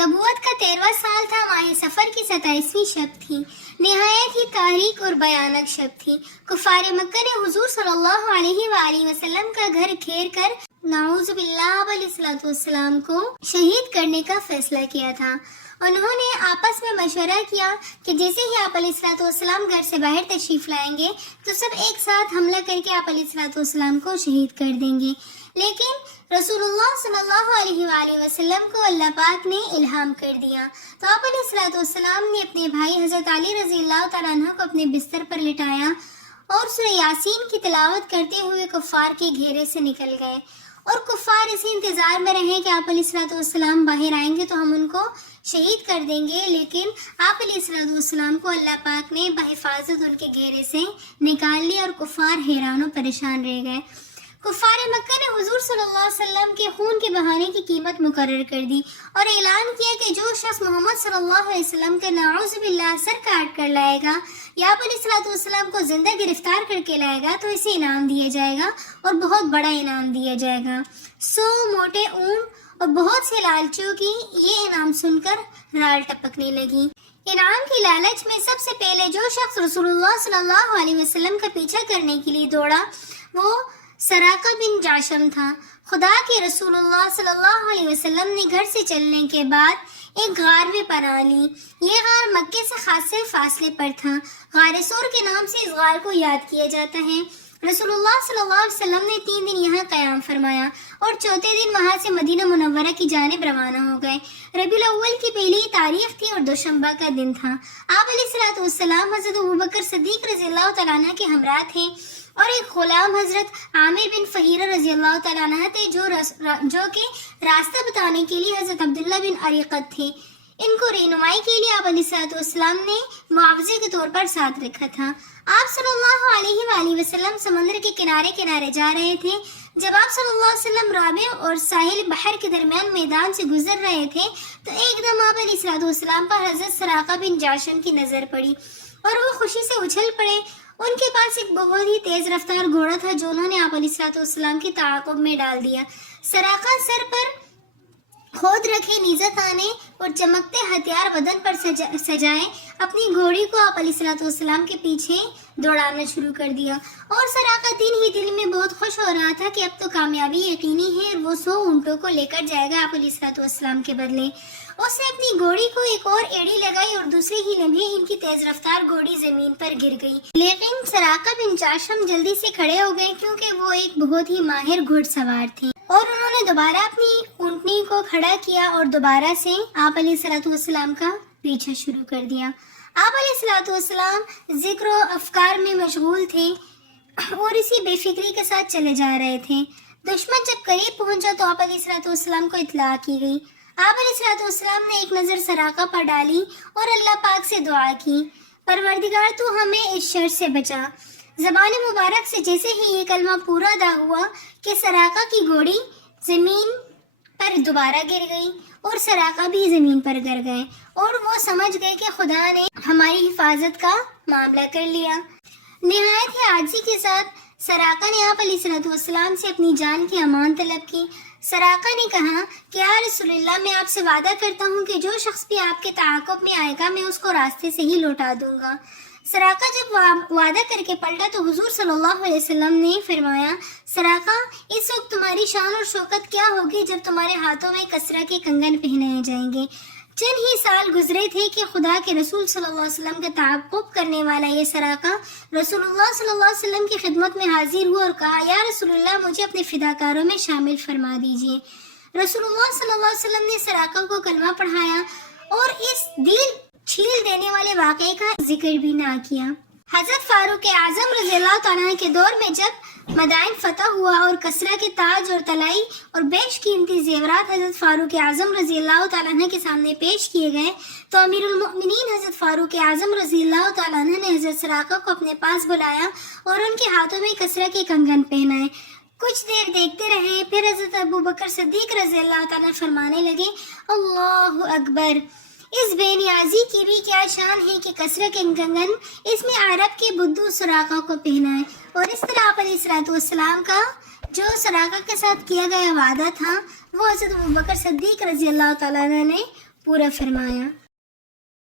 نبوت کا 13واں سال تھا. ماہ سفر کی 27ویں شب تھی. نہایت ہی تاریک اور بھیانک شب تھی. کفار مکہ نے حضور صلی اللہ علیہ وآلہ وسلم کا گھر گھیر کر نعوذ باللہ علیہ الصلوۃ والسلام کو شہید کرنے کا فیصلہ کیا تھا. انہوں نے آپس میں مشورہ کیا کہ جیسے ہی آپ علیہ الصلوۃ والسلام گھر سے باہر تشریف لائیں گے تو سب ایک ساتھ حملہ کر کے آپ علیہ الصلوۃ والسلام کو شہید کر دیں گے. لیکن رسول اللہ صلی اللہ علیہ وآلہ وسلم کو اللہ پاک نے الہام کر دیا تو آپ علیہ الصلوۃ والسلام نے اپنے بھائی حضرت علی رضی اللہ تعالیٰ عنہ کو اپنے بستر پر لٹایا اور سورہ یاسین کی تلاوت کرتے ہوئے کفار کے گھیرے سے نکل گئے. اور کفار اسی انتظار میں رہے کہ آپ علیہ الصلوۃ والسلام باہر آئیں گے تو ہم ان کو شہید کر دیں گے. لیکن آپ علیہ الصلوۃ والسلام کو اللہ پاک نے بحفاظت ان کے گھیرے سے نکال لیا اور کفار حیران و پریشان رہ گئے. کفار مکہ نے حضور صلی اللہ علیہ وسلم کے خون کے بہانے کی قیمت مقرر کر دی اور اعلان کیا کہ جو شخص محمد صلی اللہ علیہ وسلم کا نعوذ باللہ سر کاٹ کر لائے گا یا آپ علیہ الصلوۃ والسلام کو زندہ گرفتار کر کے لائے گا تو اسے انعام دیا جائے گا اور بہت بڑا انعام دیا جائے گا. 100 موٹے اونٹ اور بہت سے لالچوں کی یہ انعام سن کر رال ٹپکنے لگی. انعام کی لالچ میں سب سے پہلے جو شخص رسول اللہ صلی اللہ علیہ وسلم کا پیچھا کرنے کے لیے دوڑا وہ سراقہ بن جاشم تھا. خدا کے رسول اللہ صلی اللہ علیہ وسلم نے گھر سے چلنے کے بعد ایک غار میں پناہ لی. یہ غار مکے سے خاصے فاصلے پر تھا. غار سور کے نام سے اس غار کو یاد کیا جاتا ہے. رسول اللہ صلی اللہ علیہ وسلم نے 3 دن یہاں قیام فرمایا اور چوتھے دن وہاں سے مدینہ منورہ کی جانب روانہ ہو گئے. ربیع الاول کی پہلی تاریخ تھی اور دوشنبہ کا دن تھا. آپ علیہ الصلوۃ والسلام حضرت ابوبکر صدیق رضی اللہ تعالیٰ عنہ کے ہمراہ تھے اور ایک غلام حضرت عامر بن فہیرہ رضی اللہ تعالیٰ عنہ تھے جو کہ راستہ بتانے کے لیے حضرت عبداللہ بن عریقت تھے. ان کو رہنمائی کے لیے آپ علیہ الصلوۃ والسلام نے معاوضے کے طور پر ساتھ رکھا تھا. آپ صلی اللہ علیہ وآلہ وسلم سمندر کے کنارے کنارے جا رہے تھے. جب آپ صلی اللہ علیہ وسلم رابع اور ساحل بحر کے درمیان میدان سے گزر رہے تھے تو ایک دم آپ علیہ الصلوۃ والسلام پر حضرت سراقہ بن جاشم کی نظر پڑی اور وہ خوشی سے اچھل پڑے. ان کے پاس ایک بہت ہی تیز رفتار گھوڑا تھا جو انہوں نے آپ علیہ الصلوۃ والسلام کے تعاقب میں ڈال دیا. سراقہ سر پر کھود رکھے نیزہ تانے اور چمکتے ہتھیار بدن پر سجائے اپنی گھوڑی کو آپ علیہ الصلوۃ والسلام کے پیچھے دوڑانا شروع کر دیا. اور سراقہ دل میں بہت خوش ہو رہا تھا کہ اب تو کامیابی یقینی ہے اور وہ 100 اونٹوں کو لے کر جائے گا آپ علیہ الصلوۃ والسلام کے بدلے. اس نے اپنی گھوڑی کو ایک اور ایڑی لگائی اور دوسرے ہی لمحے ان کی تیز رفتار گھوڑی زمین پر گر گئی. لیکن سراقہ بن جاشم جلدی سے کھڑے ہو گئے کیونکہ وہ ایک بہت ہی ماہر گھڑ سوار تھے اور انہوں نے دوبارہ اپنی اونٹنی کو کھڑا کیا اور دوبارہ سے آپ علیہ الصلوۃ والسلام کا پیچھا شروع کر دیا. آپ علیہ الصلوۃ والسلام ذکر و افکار میں مشغول تھے اور اسی بے فکری کے ساتھ چلے جا رہے تھے. دشمن جب قریب پہنچا تو آپ علیہ الصلوۃ والسلام کو اطلاع کی گئی. آپ علیہ الصلوۃ والسلام نے ایک نظر سراقہ پر ڈالی اور اللہ پاک سے دعا کی پروردگار تو ہمیں اس شر سے بچا. زبان مبارک سے جیسے ہی یہ کلمہ پورا ادا ہوا کہ سراقہ کی گھوڑی زمین پر دوبارہ گر گئی اور سراقہ بھی زمین پر گر گئے اور وہ سمجھ گئے کہ خدا نے ہماری حفاظت کا معاملہ کر لیا. نہایت ہی عاجزی کے ساتھ سراقہ نے آپ علیہ الصلوۃ والسلام سے اپنی جان کی امان طلب کی. سراقہ نے کہا کہ یا رسول اللہ میں آپ سے وعدہ کرتا ہوں کہ جو شخص بھی آپ کے تعاقب میں آئے گا میں اس کو راستے سے ہی لوٹا دوں گا. سراقہ جب وعدہ کر کے پلٹا تو حضور صلی اللہ علیہ وسلم نے فرمایا سراقہ اس وقت تمہاری شان اور شوکت کیا ہوگی جب تمہارے ہاتھوں میں کسرہ کے کنگن پہنائے جائیں گے. چند ہی سال گزرے تھے کہ خدا کے رسول صلی اللہ علیہ وسلم کا تعاقب کرنے والا یہ سراقہ رسول اللہ صلی اللہ علیہ وسلم کی خدمت میں حاضر ہوا اور کہا یا رسول اللہ مجھے اپنے فداکاروں میں شامل فرما دیجیے. رسول اللہ صلی اللہ علیہ وسلم نے سراقہ کو کلمہ پڑھایا اور اس دل چھیل دینے والے واقعے کا ذکر بھی نہ کیا. حضرت فاروق اعظم رضی اللہ تعالیٰ کے دور میں جب مدائن فتح ہوا اور کسرہ کے تاج اور طلائی اور بیش قیمتی زیورات حضرت فاروق اعظم رضی اللہ تعالیٰ کے سامنے پیش کیے گئے تو امیر المؤمنین حضرت فاروق اعظم رضی اللہ تعالیٰ نے حضرت سراقہ کو اپنے پاس بلایا اور ان کے ہاتھوں میں کسرہ کے کنگن پہنائے. کچھ دیر دیکھتے رہے پھر حضرت ابوبکر صدیق رضی اللہ تعالیٰ فرمانے لگے اللہ اکبر اس بے نیازی کی بھی کیا شان ہے کہ کسرہ کے کنگن اس نے عرب کے بدو سراقہ کو پہنائے. اور اس طرح آپ علیہ الصلوۃ والسلام کا جو سراقہ کے ساتھ کیا گیا وعدہ تھا وہ حضرت ابوبکر صدیق رضی اللہ تعالیٰ نے پورا فرمایا۔